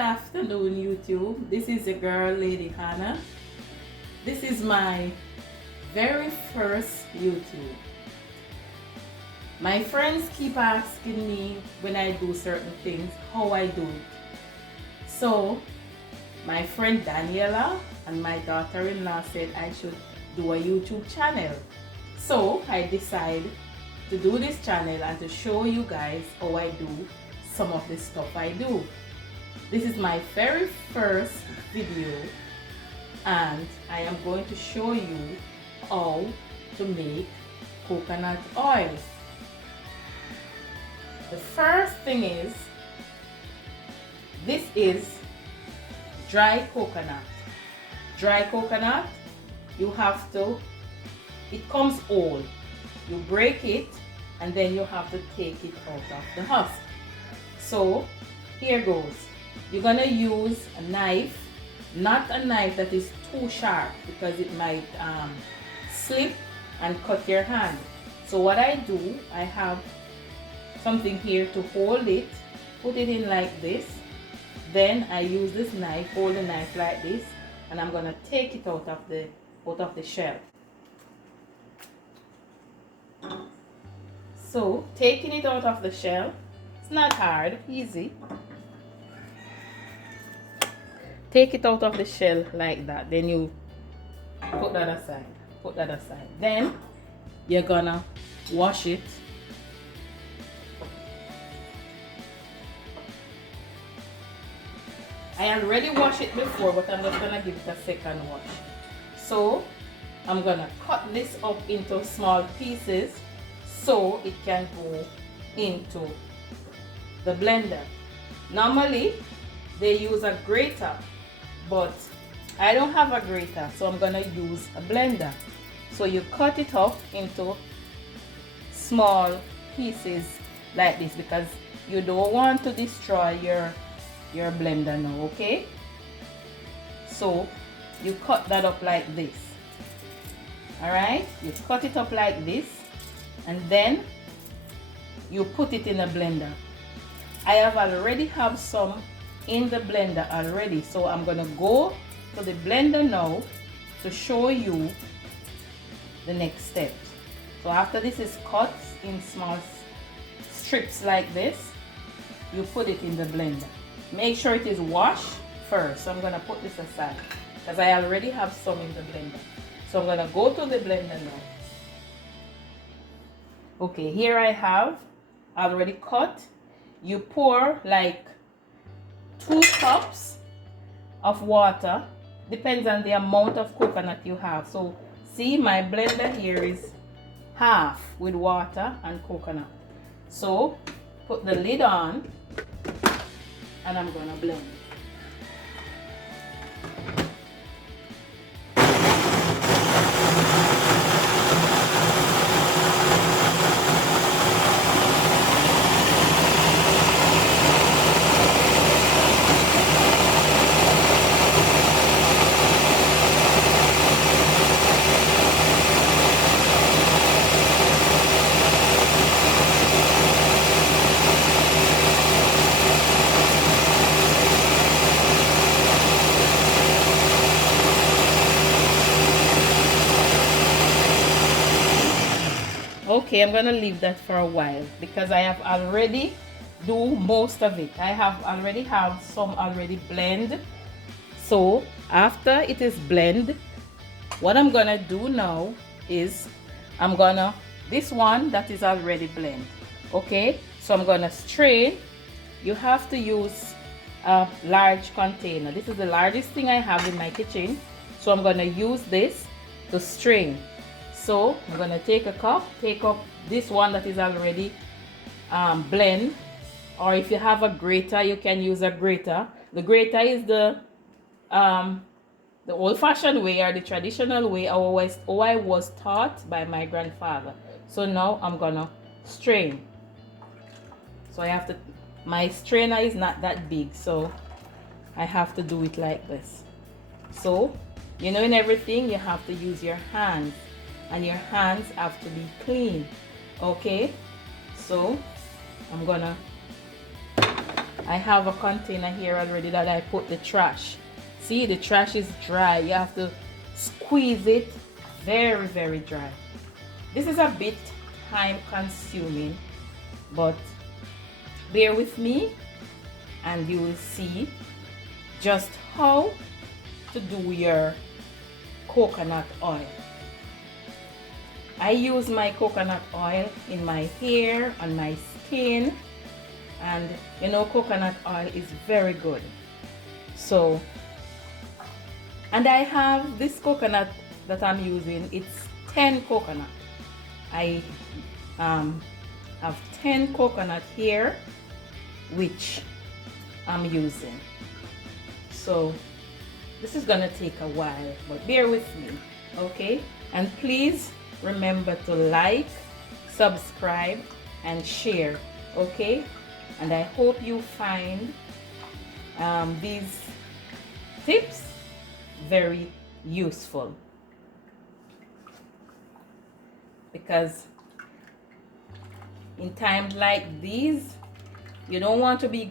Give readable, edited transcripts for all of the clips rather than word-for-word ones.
afternoon, YouTube. This is your girl, Lady Hannah. This is my very first YouTube. My friends keep asking me when I do certain things, how I do it. So, my friend Daniela and my daughter-in-law said I should do a YouTube channel. So, I decided to do this channel and to show you guys how I do some of the stuff I do. This is my very first video and I am going to show you how to make coconut oil. The first thing is, this is dry coconut. Dry coconut, you have to, it comes whole. You break it and then you have to take it out of the husk. So here goes. You're gonna use a knife, not a knife that is too sharp because it might slip and cut your hand. So what I do, I have something here to hold it, put it in like this. Then I use this knife, hold the knife like this, and I'm gonna take it out of the shell. So taking it out of the shell, it's not hard, easy. Take it out of the shell like that. Then you put that aside. Put that aside. Then you're gonna wash it. I already washed it before, but I'm just gonna give it a second wash. So I'm gonna cut this up into small pieces so it can go into the blender. Normally they use a grater, but I don't have a grater, so I'm gonna use a blender. So you cut it up into small pieces like this because you don't want to destroy your blender now, okay? So you cut that up like this. Alright, you cut it up like this and then you put it in a blender. I have already have some in the blender already, so I'm gonna go to the blender now to show you the next step. So after this is cut in small strips like this, you put it in the blender. Make sure it is washed first. So I'm gonna put this aside because I already have some in the blender. So I'm gonna go to the blender now. Okay, here I have already cut. You pour like 2 cups of water, depends on the amount of coconut you have. So see, my blender here is half with water and coconut. So put the lid on and I'm gonna blend. Okay, I'm gonna leave that for a while because I have already do most of it. I have already have some already blend. So after it is blend, what I'm gonna do now is I'm gonna, this one that is already blend. Okay, so I'm gonna strain. You have to use a large container. This is the largest thing I have in my kitchen. So I'm gonna use this to strain. So I'm gonna take a cup, take up this one that is already blend, or if you have a grater, you can use a grater. The grater is the old-fashioned way or the traditional way how I was taught by my grandfather. So now I'm gonna strain. So I have to, my strainer is not that big, so I have to do it like this. So you know, in everything you have to use your hands, and your hands have to be clean. Okay, so I'm gonna I have a container here already that I put the trash. See, the trash is dry. You have to squeeze it very, very dry. This is a bit time consuming, but bear with me and you will see just how to do your coconut oil. I use my coconut oil in my hair, on my skin, and you know coconut oil is very good. So, and I have this coconut that I'm using, it's 10 coconut. I have 10 coconut here which I'm using. So this is gonna take a while, but bear with me, okay? And please remember to like, subscribe, and share, okay? And I hope you find these tips very useful, because in times like these, you don't want to be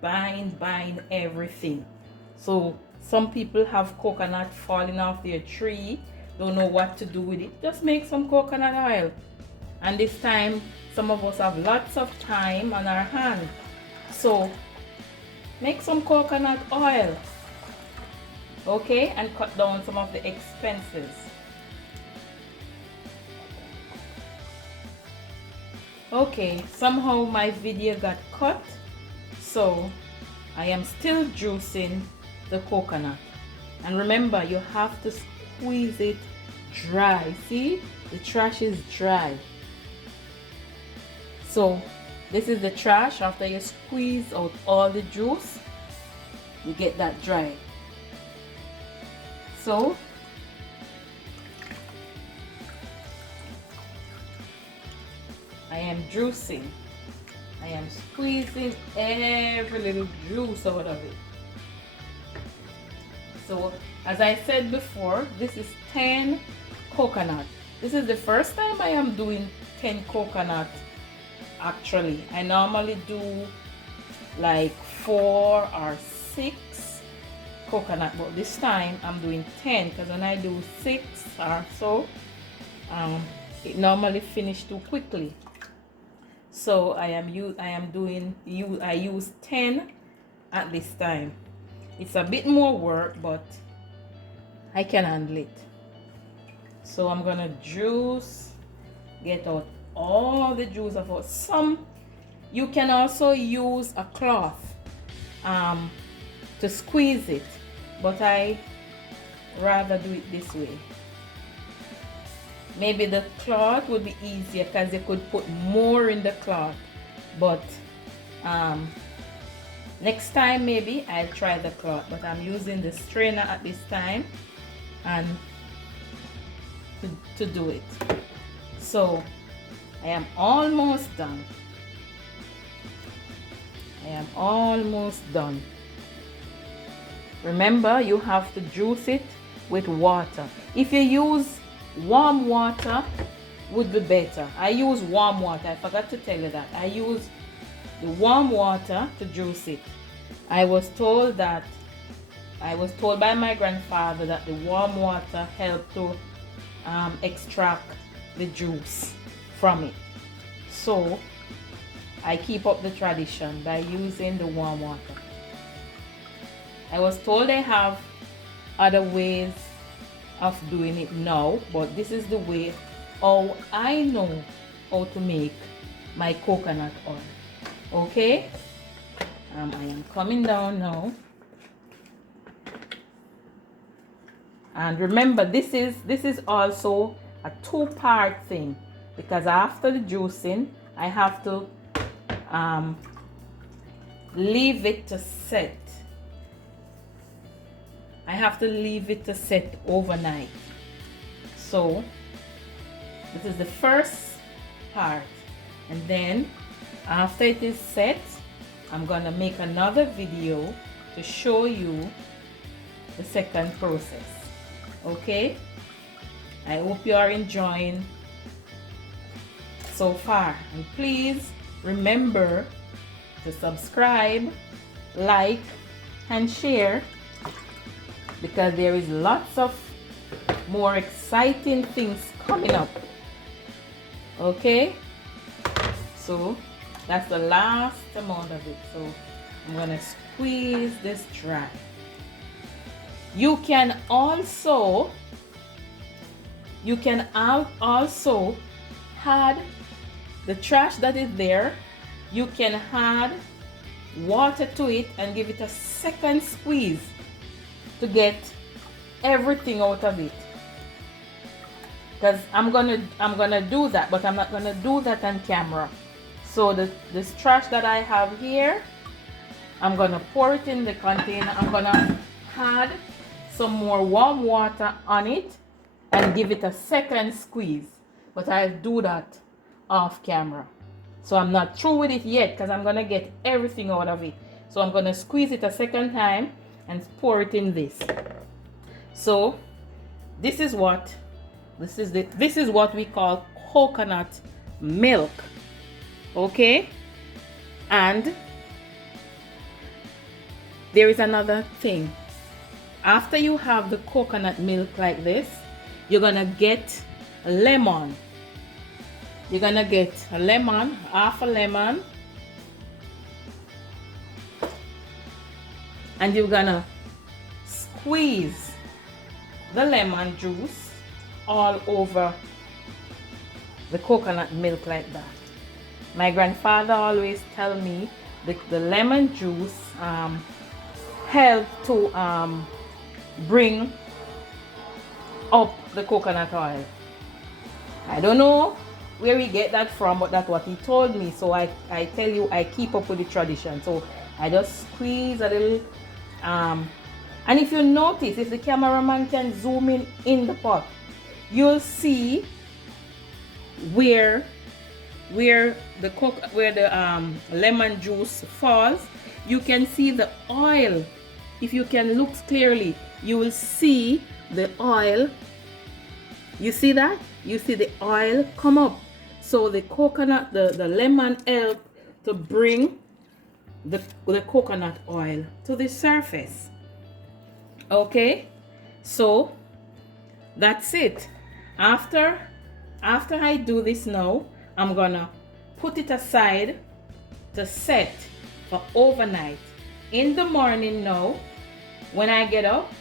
buying everything. So some people have coconut falling off their tree, don't know what to do with it. Just make some coconut oil. And this time, some of us have lots of time on our hand. So make some coconut oil, okay? And cut down some of the expenses. Okay, somehow my video got cut, so I am still juicing the coconut. And remember, you have to squeeze it dry. See, the trash is dry. So this is the trash. After you squeeze out all the juice, you get that dry. So I am juicing. I am squeezing every little juice out of it. So as I said before, this is 10 coconut. This is the first time I am doing 10 coconut. Actually, I normally do like 4 or 6 coconut, but this time I'm doing 10, because when I do 6 or so, it normally finishes too quickly. So I use 10 at this time. It's a bit more work, but I can handle it. So I'm gonna juice, get out all the juice of it. You can also use a cloth to squeeze it, but I rather do it this way. Maybe the cloth would be easier because you could put more in the cloth, but next time maybe I'll try the cloth, but I'm using the strainer at this time and to do it. So I am almost done. I am almost done. Remember, you have to juice it with water. If you use warm water, would be better. I use warm water. I forgot to tell you that. I use the warm water to juice it. I was told by my grandfather that the warm water helped to extract the juice from it. So I keep up the tradition by using the warm water. I was told they have other ways of doing it now, but this is the way how I know how to make my coconut oil. Okay, I am coming down now, and remember, this is also a 2-part thing, because after the juicing I have to leave it to set. I have to leave it to set overnight. So this is the first part, and then after it is set, I'm gonna make another video to show you the second process. Okay, I hope you are enjoying so far, and please remember to subscribe, like and share, because there is lots of more exciting things coming up. Okay, so that's the last amount of it. So I'm gonna squeeze this dry. You can also add the trash that is there. You can add water to it and give it a second squeeze to get everything out of it. Because I'm gonna do that, but I'm not gonna do that on camera. So this trash that I have here, I'm gonna pour it in the container. I'm gonna add some more warm water on it and give it a second squeeze, but I'll do that off camera. So I'm not through with it yet, because I'm gonna get everything out of it. So I'm gonna squeeze it a second time and pour it in this. So this is what we call coconut milk. Okay, and there is another thing. After you have the coconut milk like this, you're gonna get a lemon. You're gonna get a lemon, half a lemon, and you're gonna squeeze the lemon juice all over the coconut milk like that. My grandfather always tell me the lemon juice help to bring up the coconut oil. I don't know where he get that from, but that's what he told me. So I tell you, I keep up with the tradition. So I just squeeze a little, and if you notice, if the cameraman can zoom in the pot, you'll see where the lemon juice falls. You can see the oil. If you can look clearly, you will see the oil. You see that? You see the oil come up. So the coconut, the lemon help to bring the coconut oil to the surface. Okay, so that's it. After I do this now, I'm gonna put it aside to set for overnight. In the morning now, when I get up,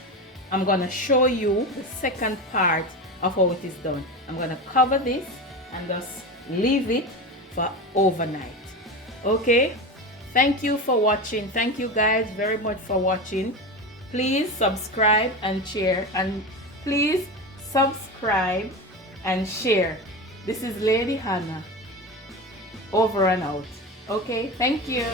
I'm gonna show you the second part of how it is done. I'm gonna cover this and just leave it for overnight. Okay, thank you for watching. Thank you guys very much for watching. Please subscribe and share, and please subscribe and share. This is Lady Hannah, over and out. Okay, thank you.